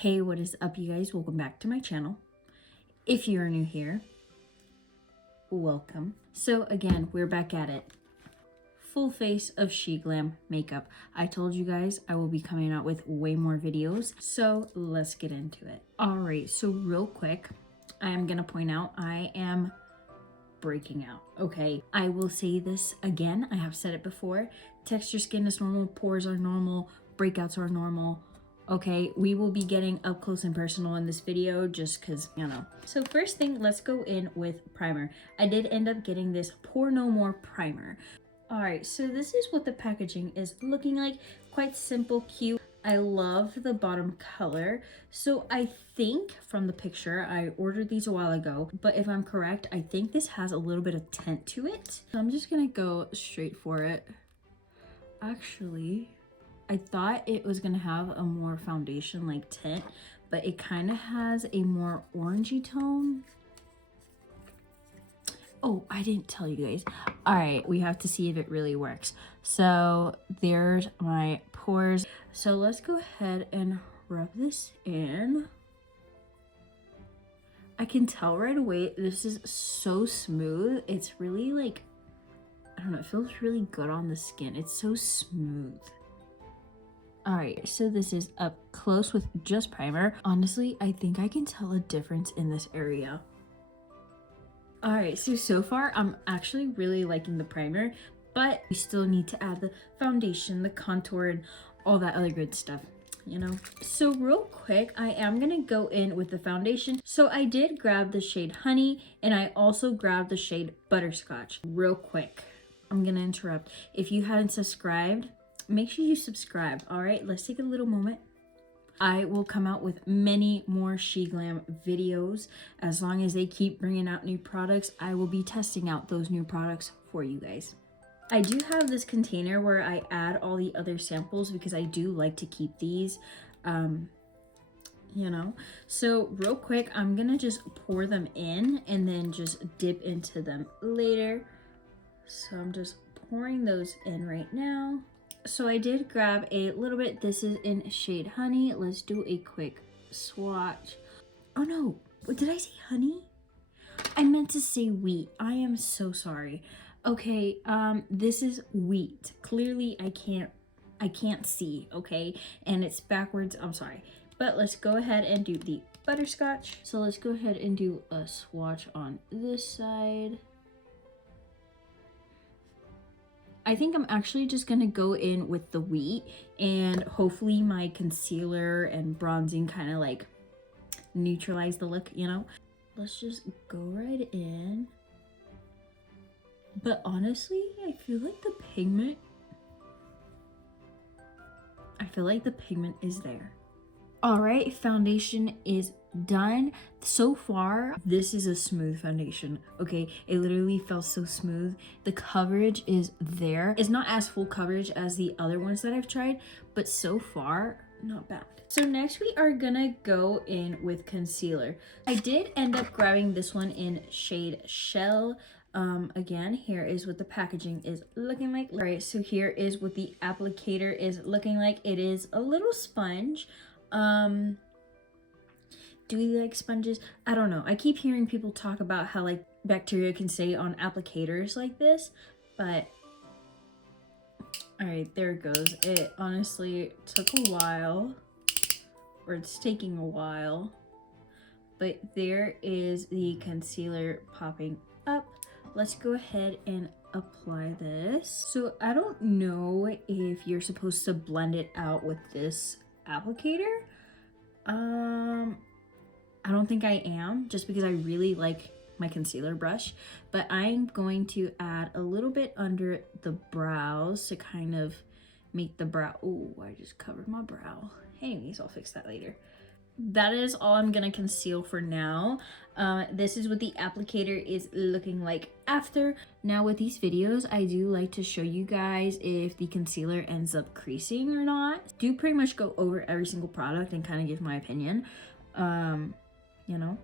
Hey, what is up, you guys? Welcome back to my channel. If you're new here, welcome. So again, we're back at it. Full face of Sheglam makeup. I told you guys I will be coming out with way more videos, so let's get into it. All right, so real quick, I am gonna point out I am breaking out, okay? I will say this again, I have said it before. Texture skin is normal, pores are normal, breakouts are normal. Okay, we will be getting up close and personal in this video just because, you know. So first thing, let's go in with primer. I did end up getting this Pore No More primer. All right, so this is what the packaging is looking like. Quite simple, cute. I love the bottom color. So I think from the picture, I ordered these a while ago, but if I'm correct, I think this has a little bit of tint to it. So I'm just gonna go straight for it. Actually, I thought it was gonna have a more foundation like tint, but it kind of has a more orangey tone. Oh, I didn't tell you guys. All right, we have to see if it really works. So there's my pores. So let's go ahead and rub this in. I can tell right away, this is so smooth. It's really like, I don't know, it feels really good on the skin. It's so smooth. All right, so this is up close with just primer. Honestly, I think I can tell a difference in this area. All right, so far I'm actually really liking the primer, but we still need to add the foundation, the contour, and all that other good stuff, you know? So real quick, I am gonna go in with the foundation. So I did grab the shade Honey, and I also grabbed the shade Butterscotch. Real quick, I'm gonna interrupt. If you haven't subscribed, make sure you subscribe. All right, let's take a little moment. I will come out with many more Sheglam videos. As long as they keep bringing out new products, I will be testing out those new products for you guys. I do have this container where I add all the other samples because I do like to keep these, you know. So real quick, I'm gonna just pour them in and then just dip into them later. So I'm just pouring those in right now. So I did grab a little bit. This is in shade Honey. Let's do a quick swatch. Oh no, what did I say, honey? I meant to say wheat. I am so sorry. Okay, this is wheat. Clearly I can't see, okay? And it's backwards, I'm sorry. But let's go ahead and do the butterscotch. So let's go ahead and do a swatch on this side. I think I'm actually just gonna go in with the wheat, and hopefully my concealer and bronzing kind of like neutralize the look, you know? Let's just go right in. But honestly, I feel like the pigment is there. All right, foundation is done. So far, this is a smooth foundation, okay? It literally felt so smooth. The coverage is there. It's not as full coverage as the other ones that I've tried, but so far, not bad. So next we are gonna go in with concealer. I did end up grabbing this one in shade Shell. Again, here is what the packaging is looking like. All right, so here is what the applicator is looking like. It is a little sponge. Do we like sponges? I don't know. I keep hearing people talk about how like bacteria can stay on applicators like this, but all right, there it goes. It honestly took a while, or it's taking a while, but there is the concealer popping up. Let's go ahead and apply this. So I don't know if you're supposed to blend it out with this applicator. I don't think I am, just because I really like my concealer brush, but I'm going to add a little bit under the brows to kind of make the brow. Oh, I just covered my brow. Anyways, I'll fix that later. That is all I'm gonna conceal for now. This is what the applicator is looking like after. Now with these videos, I do like to show you guys if the concealer ends up creasing or not. Do pretty much go over every single product and kind of give my opinion. You know,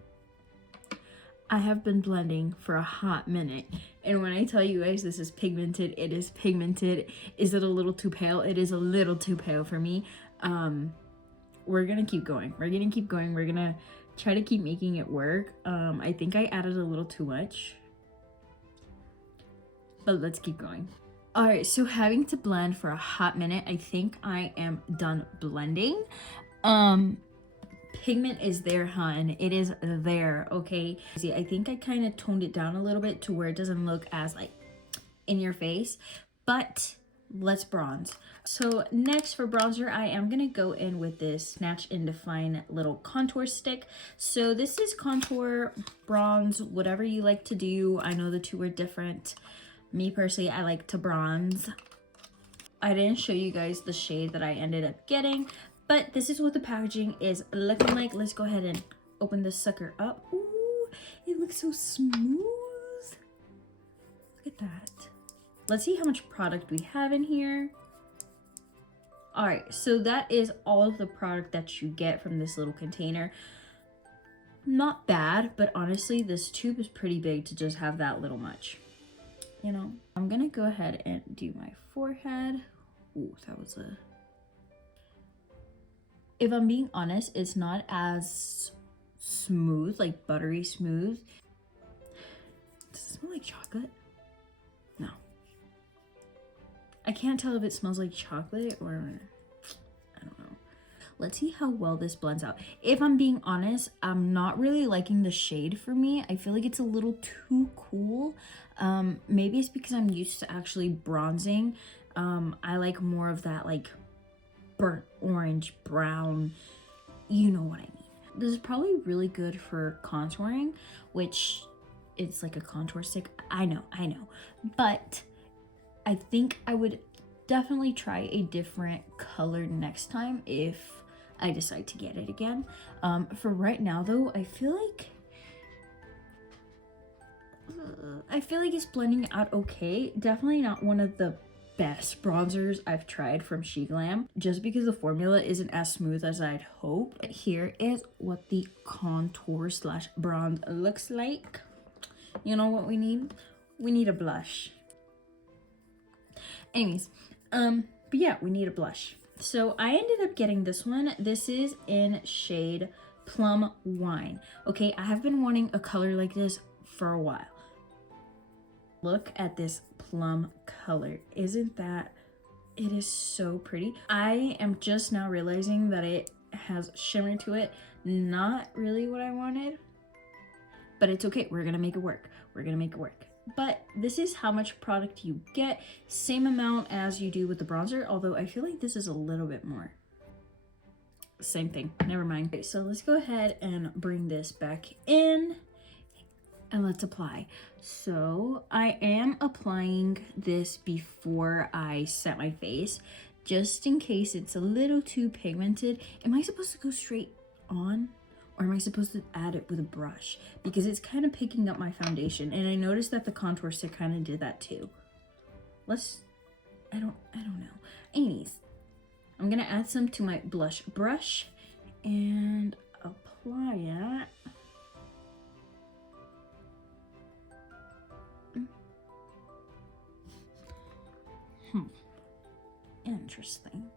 I have been blending for a hot minute, and when I tell you guys this is pigmented, it is pigmented. Is it a little too pale? It is a little too pale for me. we're gonna keep going. We're gonna keep going. We're gonna try to keep making it work. I think I added a little too much, but let's keep going. All right, so having to blend for a hot minute, I think I am done blending. Pigment is there, hun. It is there, okay? See, I think I kind of toned it down a little bit to where it doesn't look as like in your face, but let's bronze. So next for bronzer, I am gonna go in with this Snatch and Define little contour stick. So this is contour, bronze, whatever you like to do. I know the two are different. Me personally, I like to bronze. I didn't show you guys the shade that I ended up getting, but this is what the packaging is looking like. Let's go ahead and open this sucker up. Ooh, it looks so smooth. Look at that. Let's see how much product we have in here. All right, so that is all of the product that you get from this little container. Not bad, but honestly, this tube is pretty big to just have that little much. You know, I'm gonna go ahead and do my forehead. Ooh, that was a... If I'm being honest, it's not as smooth, like buttery smooth. Does it smell like chocolate? No. I can't tell if it smells like chocolate or... I don't know. Let's see how well this blends out. If I'm being honest, I'm not really liking the shade for me. I feel like it's a little too cool. Maybe it's because I'm used to actually bronzing. I like more of that like burnt orange, brown, you know what I mean. This is probably really good for contouring, which it's like a contour stick. I know. But I think I would definitely try a different color next time if I decide to get it again. For right now though, I feel like it's blending out okay. Definitely not one of the best bronzers I've tried from Sheglam, just because the formula isn't as smooth as I'd hope. Here is what the contour slash bronze looks like. You know what we need? We need a blush. Anyways, but yeah, we need a blush. So I ended up getting this one. This is in shade Plum Wine. Okay, I have been wanting a color like this for a while. Look at this plum color. Isn't that, it is so pretty. I am just now realizing that it has shimmer to it. Not really what I wanted, but it's okay. We're gonna make it work. We're gonna make it work. But this is how much product you get. Same amount as you do with the bronzer, although I feel like this is a little bit more. Same thing, never mind. Okay, so let's go ahead and bring this back in and let's apply. So I am applying this before I set my face, just in case it's a little too pigmented. Am I supposed to go straight on? Or am I supposed to add it with a brush? Because it's kind of picking up my foundation. And I noticed that the contour stick kind of did that too. I don't know. Anyways, I'm gonna add some to my blush brush and apply it. Interesting.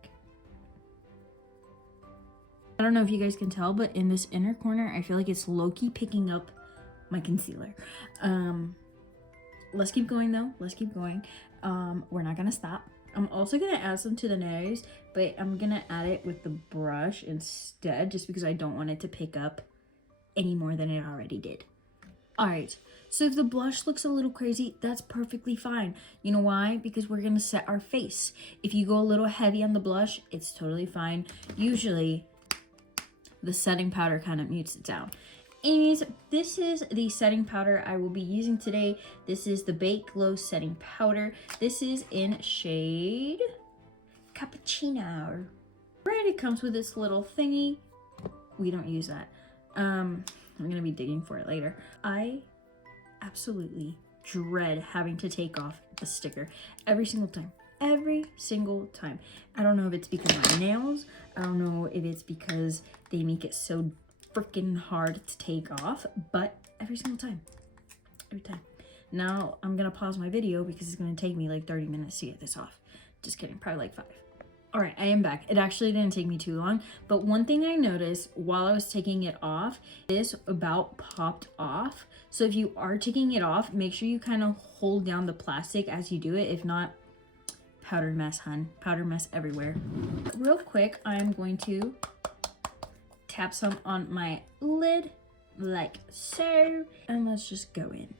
I don't know if you guys can tell, but in this inner corner, I feel like it's low-key picking up my concealer. Let's keep going though. Let's keep going. We're not gonna stop. I'm also gonna add some to the nose, but I'm gonna add it with the brush instead, just because I don't want it to pick up any more than it already did. All right, so if the blush looks a little crazy, that's perfectly fine. You know why? Because we're gonna set our face. If you go a little heavy on the blush, it's totally fine. Usually, the setting powder kind of mutes it down. Anyways, this is the setting powder I will be using today. This is the Bake Glow setting powder. This is in shade Cappuccino. Right, it comes with this little thingy. We don't use that. I'm gonna be digging for it later. I absolutely dread having to take off the sticker every single time. Every single time. I don't know if it's because of my nails. I don't know if it's because they make it so freaking hard to take off, but every single time. Every time. Now I'm gonna pause my video because it's gonna take me like 30 minutes to get this off. Just kidding, probably like 5. All right, I am back. It actually didn't take me too long, but one thing I noticed while I was taking it off, this about popped off. So if you are taking it off, make sure you kind of hold down the plastic as you do it. If not, powder mess, hun. Powder mess everywhere. Real quick, I'm going to tap some on my lid like so, and let's just go in.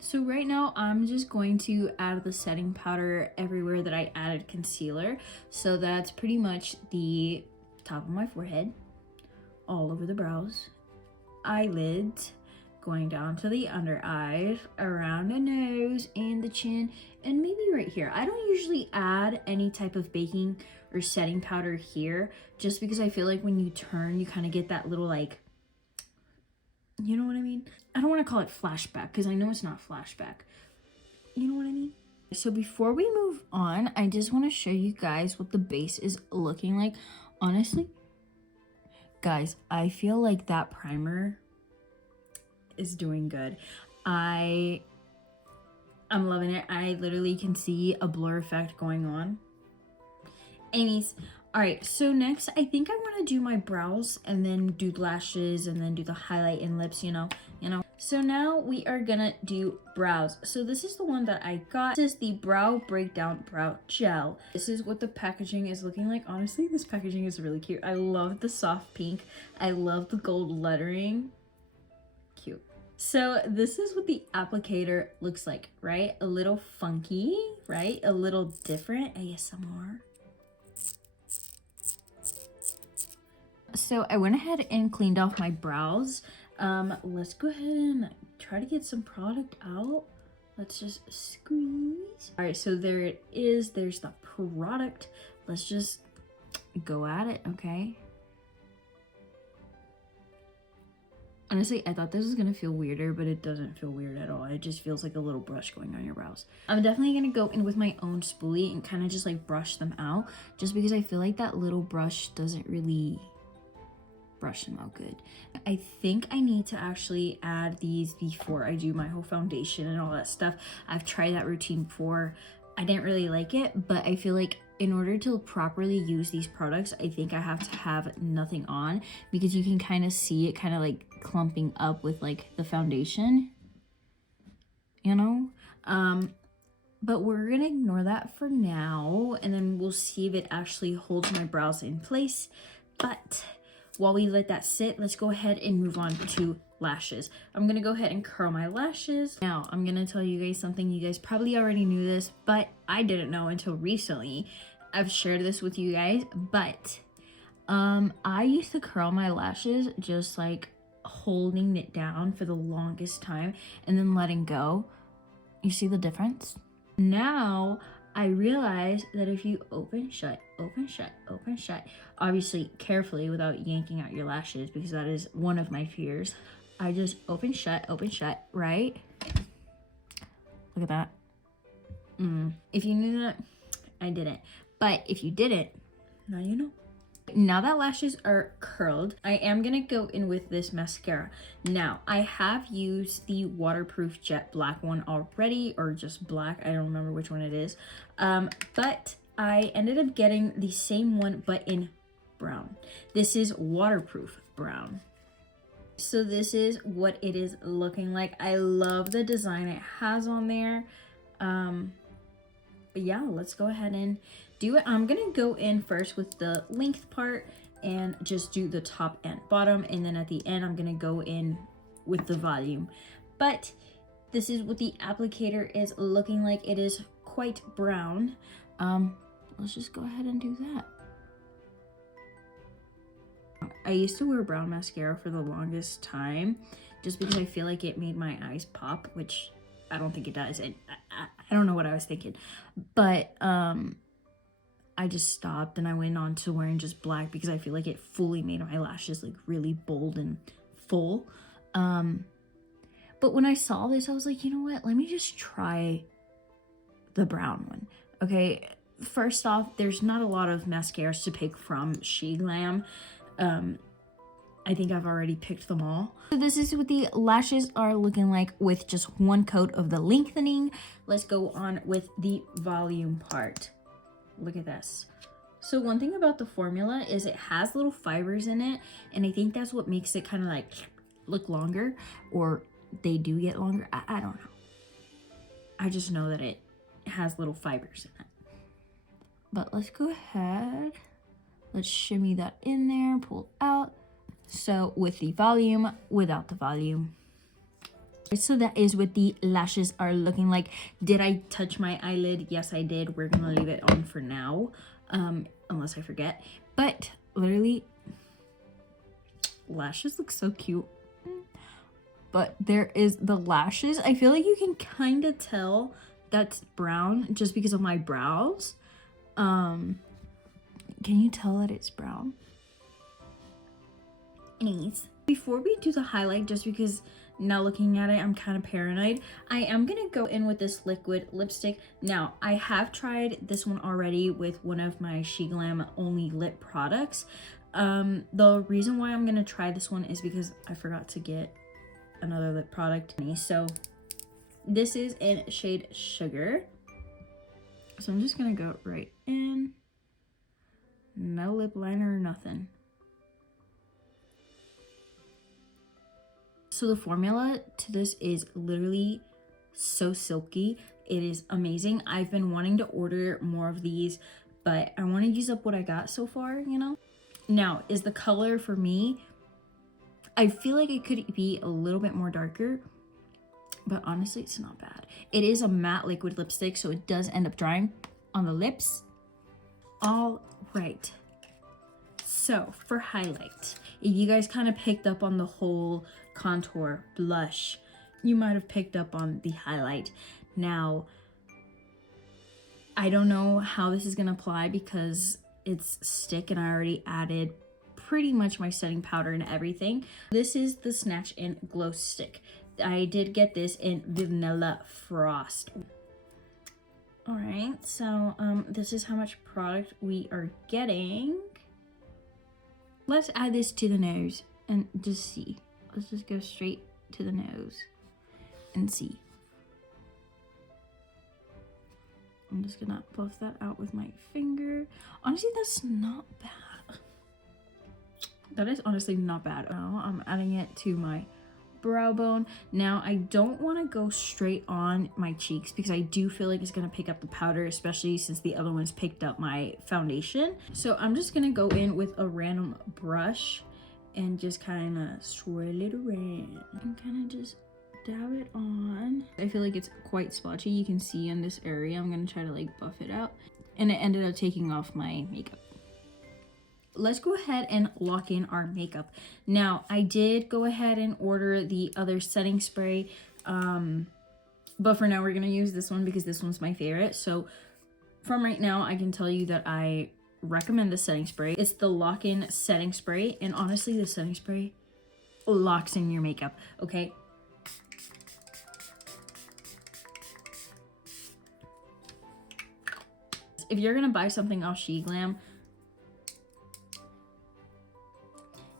So right now I'm just going to add the setting powder everywhere that I added concealer. So that's pretty much the top of my forehead, all over the brows, eyelids, going down to the under eyes, around the nose and the chin, and maybe right here. I don't usually add any type of baking or setting powder here, just because I feel like when you turn, you kind of get that little like, you know what I mean? I don't want to call it flashback because I know it's not flashback. You know what I mean? So before we move on, I just want to show you guys what the base is looking like. Honestly, guys, I feel like that primer is doing good. I'm loving it. I literally can see a blur effect going on. Anyways, all right, so next I think I want to do my brows and then do lashes and then do the highlight and lips, you know. So now we are gonna do brows. So this is the one that I got. This is the Brow Breakdown Brow Gel. This is what the packaging is looking like. Honestly, this packaging is really cute. I love the soft pink. I love the gold lettering. Cute. So this is what the applicator looks like, right? A little funky, right? A little different. ASMR. So I went ahead and cleaned off my brows. Let's go ahead and try to get some product out. Let's just squeeze. All right, so there it is. There's the product. Let's just go at it, okay? Honestly, I thought this was gonna feel weirder, but it doesn't feel weird at all. It just feels like a little brush going on your brows. I'm definitely gonna go in with my own spoolie and kind of just like brush them out, just because I feel like that little brush doesn't really brush them out good. I think I need to actually add these before I do my whole foundation and all that stuff. I've tried that routine before. I didn't really like it, but I feel like in order to properly use these products, I think I have to have nothing on, because you can kind of see it kind of like clumping up with like the foundation, you know? But we're gonna ignore that for now, and then we'll see if it actually holds my brows in place. But while we let that sit, let's go ahead and move on to lashes. I'm gonna go ahead and curl my lashes. Now, I'm gonna tell you guys something. You guys probably already knew this, but I didn't know until recently. I've shared this with you guys, but I used to curl my lashes just like holding it down for the longest time and then letting go. You see the difference? Now, I realize that if you open, shut, obviously carefully without yanking out your lashes, because that is one of my fears. I just open, shut, right? Look at that. If you knew that, I didn't. But if you didn't, now you know. Now that lashes are curled, I am gonna go in with this mascara. Now, I have used the waterproof jet black one already, or just black, I don't remember which one it is. But I ended up getting the same one, but in brown. This is waterproof brown. So this is what it is looking like. I love the design it has on there. But yeah, let's go ahead and do it. I'm gonna go in first with the length part and just do the top and bottom, and then at the end I'm gonna go in with the volume. But this is what the applicator is looking like. It is quite brown. Let's just go ahead and do that. I used to wear brown mascara for the longest time just because I feel like it made my eyes pop, which I don't think it does, and I don't know what I was thinking, but I just stopped and I went on to wearing just black because I feel like it fully made my lashes like really bold and full. But when I saw this, I was like, you know what? Let me just try the brown one. Okay, first off, there's not a lot of mascaras to pick from Sheglam. I think I've already picked them all. So this is what the lashes are looking like with just one coat of the lengthening. Let's go on with the volume part. look at this. So one thing about the formula is it has little fibers in it, and I think that's what makes it kind of like look longer, or they do get longer. I don't know. I just know that it has little fibers in it. But let's go ahead. Let's shimmy that in there, pull out. So with the volume, without the volume. So that is what the lashes are looking like. Did I touch my eyelid? Yes, I did. We're gonna leave it on for now, unless I forget. But literally, lashes look so cute. But there is the lashes. I feel like you can kind of tell that's brown just because of my brows. Can you tell that it's brown? Anyways, before we do the highlight, just because now looking at it, I'm kind of paranoid, I am gonna go in with this liquid lipstick. Now, I have tried this one already with one of my Sheglam only lip products. The reason why I'm gonna try this one is because I forgot to get another lip product. So this is in shade Sugar. So I'm just gonna go right in. No lip liner or nothing. So the formula to this is literally so silky. It is amazing. I've been wanting to order more of these, but I want to use up what I got so far, you know? Now, is the color for me, I feel like it could be a little bit more darker, but honestly, it's not bad. It is a matte liquid lipstick, so it does end up drying on the lips. All right. So for highlight, if you guys kind of picked up on the whole contour blush, you might have picked up on the highlight. Now, I don't know how this is gonna apply because it's stick and I already added pretty much my setting powder and everything. This is the Snatch in Glow Stick. I did get this in Vanilla Frost. All right, so this is how much product we are getting. Let's add this to the nose and just see. Let's just go straight to the nose and see. I'm just gonna buff that out with my finger. Honestly, that's not bad. That is honestly not bad. Now I'm adding it to my brow bone. Now I don't want to go straight on my cheeks because I do feel like it's going to pick up the powder, especially since the other ones picked up my foundation. So I'm just going to go in with a random brush and just kind of swirl it around and kind of just dab it on. I feel like it's quite splotchy. You can see in this area. I'm going to try to like buff it out, and it ended up taking off my makeup. Let's go ahead and lock in our makeup. Now, I did go ahead and order the other setting spray, but for now we're gonna use this one because this one's my favorite. So from right now, I can tell you that I recommend the setting spray. It's the lock-in setting spray, and honestly, the setting spray locks in your makeup, okay? If you're gonna buy something off Sheglam,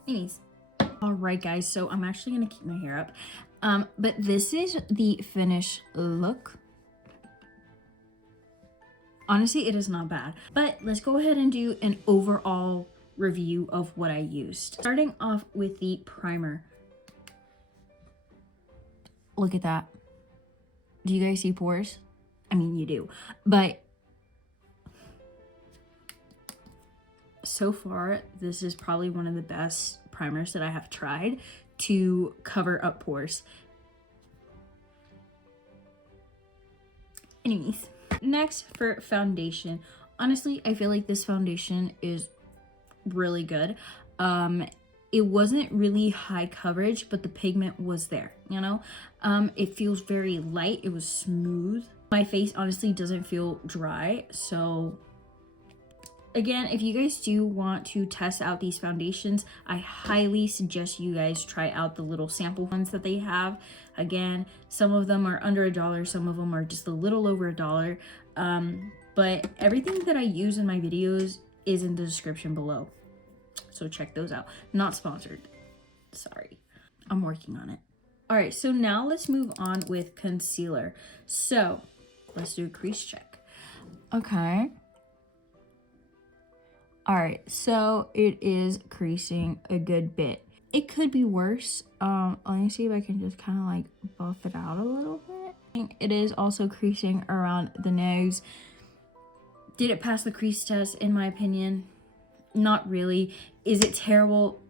anyways, all right guys, so I'm actually gonna keep my hair up, but this is the finished look. Honestly, it is not bad, but let's go ahead and do an overall review of what I used. Starting off with the primer. Look at that. Do you guys see pores? I mean, you do, but so far, this is probably one of the best primers that I have tried to cover up pores. Anyways, next for foundation. Honestly, I feel like this foundation is really good. It wasn't really high coverage, but the pigment was there, you know? It feels very light. It was smooth. My face honestly doesn't feel dry, so again, if you guys do want to test out these foundations, I highly suggest you guys try out the little sample ones that they have. Again, some of them are under $1, some of them are just a little over $1. But everything that I use in my videos is in the description below. So check those out. Not sponsored. Sorry. I'm working on it. All right, so now let's move on with concealer. So let's do a crease check. Okay. All right, so it is creasing a good bit. It could be worse. Let me see if I can just kind of like buff it out a little bit. It is also creasing around the nose. Did it pass the crease test? In my opinion, not really. Is it terrible?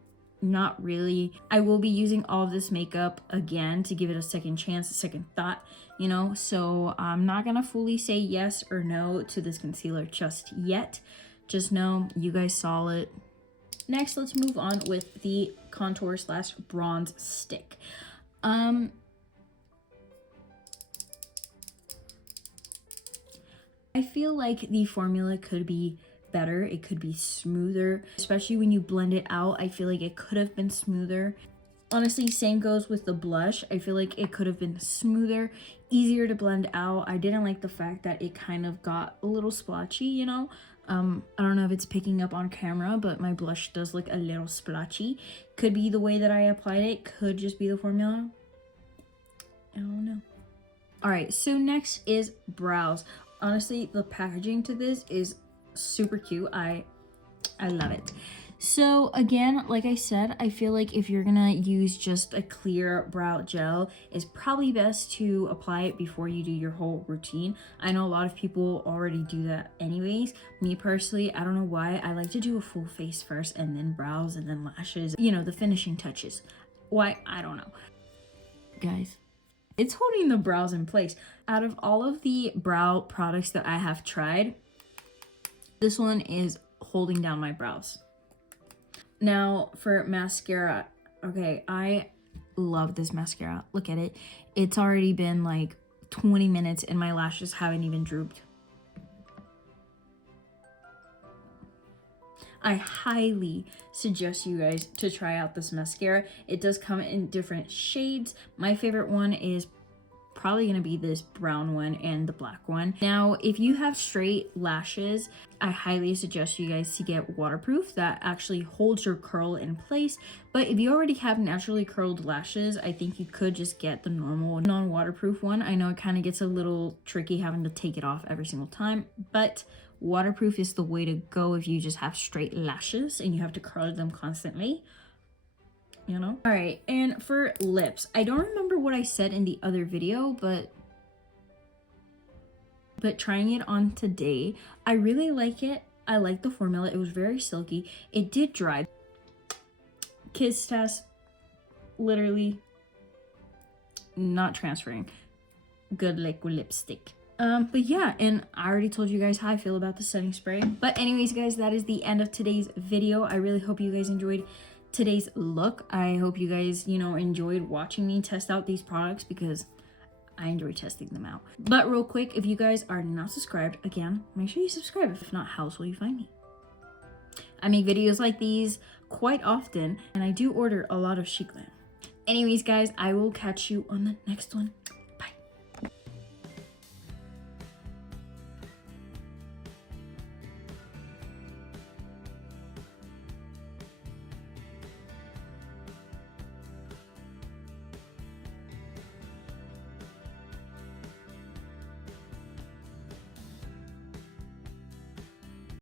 Not really. I will be using all of this makeup again to give it a second chance, a second thought, you know, so I'm not gonna fully say yes or no to this concealer just yet. Just know you guys saw it. Next, let's move on with the contour slash bronze stick. I feel like the formula could be better. It could be smoother, especially when you blend it out. I feel like it could have been smoother. Honestly, same goes with the blush. I feel like it could have been smoother, easier to blend out. I didn't like the fact that it kind of got a little splotchy, you know. I don't know if it's picking up on camera, but my blush does look a little splotchy. Could be the way that I applied it, could just be the formula. I don't know. All right, so next is brows. Honestly, the packaging to this is super cute. I love it. So again, like I said, I feel like if you're gonna use just a clear brow gel, it's probably best to apply it before you do your whole routine. I know a lot of people already do that anyways. Me personally, I don't know why. I like to do a full face first and then brows and then lashes, you know, the finishing touches. Why? I don't know. Guys, it's holding the brows in place. Out of all of the brow products that I have tried, this one is holding down my brows. Now for mascara, okay, I love this mascara. Look at it. It's already been like 20 minutes and my lashes haven't even drooped. I highly suggest you guys to try out this mascara. It does come in different shades. My favorite one is probably gonna be this brown one and the black one. Now, if you have straight lashes, I highly suggest you guys to get waterproof. That actually holds your curl in place. But if you already have naturally curled lashes, I think you could just get the normal non-waterproof one. I know it kind of gets a little tricky having to take it off every single time, but waterproof is the way to go if you just have straight lashes and you have to curl them constantly. You know? All right, and for lips, I don't remember what I said in the other video, but trying it on today, I really like it. I like the formula. It was very silky. It did dry. Kiss test, literally not transferring. Good liquid lipstick. But yeah, and I already told you guys how I feel about the setting spray. But anyways, guys, that is the end of today's video. I really hope you guys enjoyed today's look. I hope you guys, you know, enjoyed watching me test out these products because I enjoy testing them out. But real quick, if you guys are not subscribed, again, make sure you subscribe. If not, how else will you find me? I make videos like these quite often, and I do order a lot of Sheglam. Anyways, guys, I will catch you on the next one.